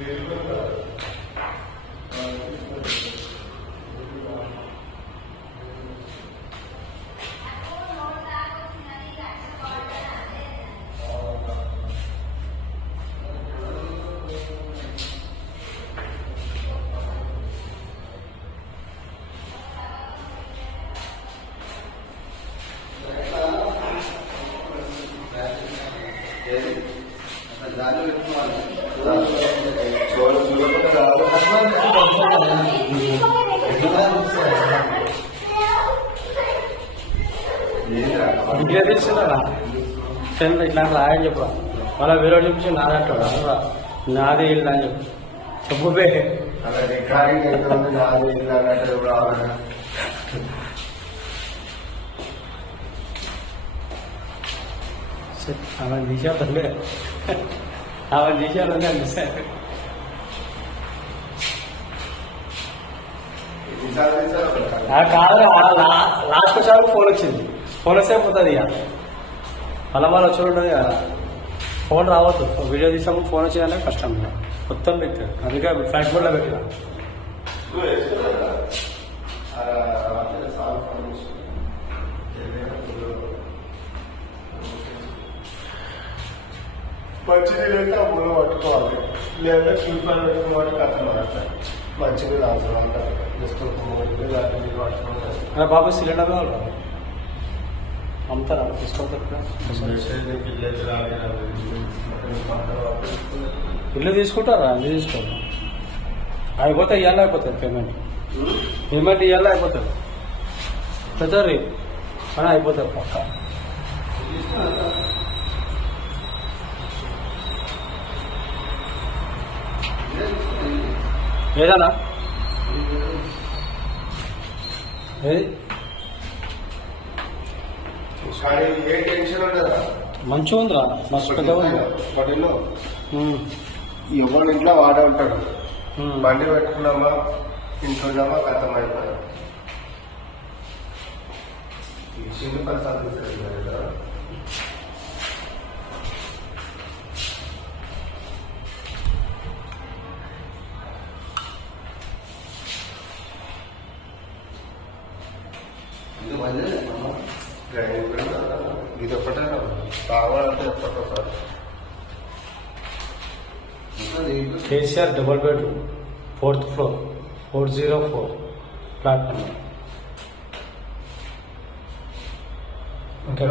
ఇంట్లో తెలుసున్నారా ఫ్రెండ్ ఇట్లా రాయని చెప్ప మళ్ళీ వేరే చూపించి నాదంటాడు నాదే ఇల్లు అని చెప్పు చెప్పుబే అవన్నీ తీసేద్దండి అవన్నీ తీసేయాలంటే అనిపిస్తాయి. కాదు లాస్ట్ వచ్చాక ఫోన్ వచ్చింది. ఫోన్ వస్తే పోతుంది ఇక మళ్ళీ వచ్చి ఉంటుంది కదా. ఫోన్ రావద్దు. వీడియో తీసాము ఫోన్ వచ్చిందంటే కష్టం ఇక మొత్తం పెట్టారు. అందుకే ఫ్లైట్ మోడ్లో పెట్టినా. మంచినీళ్ళు అయితే ఆ మూల పట్టుకోవాలి, లేదా చూపాలు పెట్టుకున్న వాటి కథలు పడతాయి. మంచినీళ్ళు అవసరం అంటారు. జస్ట్ ఒక 3 నీళ్ళు పట్టుకుంటారు. బాబు సిలిండర్ కావాలి అమ్ముతారా తీసుకోవాలి. ఇల్లు తీసుకుంటారా? ఇల్లు తీసుకోవాలి. అయిపోతే ఇవ్వాలి, అయిపోతుంది పేమెంట్ ఇవ్వాలి, అయిపోతుంది పెద్దరి అని అయిపోతుంది పక్క. ఏదన్నా మంచిగా ఉందిరా, మస్తు పెద్దగా ఉంది. ఎవరి ఇంట్లో వాడే ఉంటాడు. బండి పెట్టుకున్నామా ఇంట్లోమా కథం అయిపోయాడు. చిన్న పరిస్థితి ఇది ఒక్కటే కావాలంటే ఎప్పటికో sir. KCR double bedroom 4th floor 404 platform. ఇంకా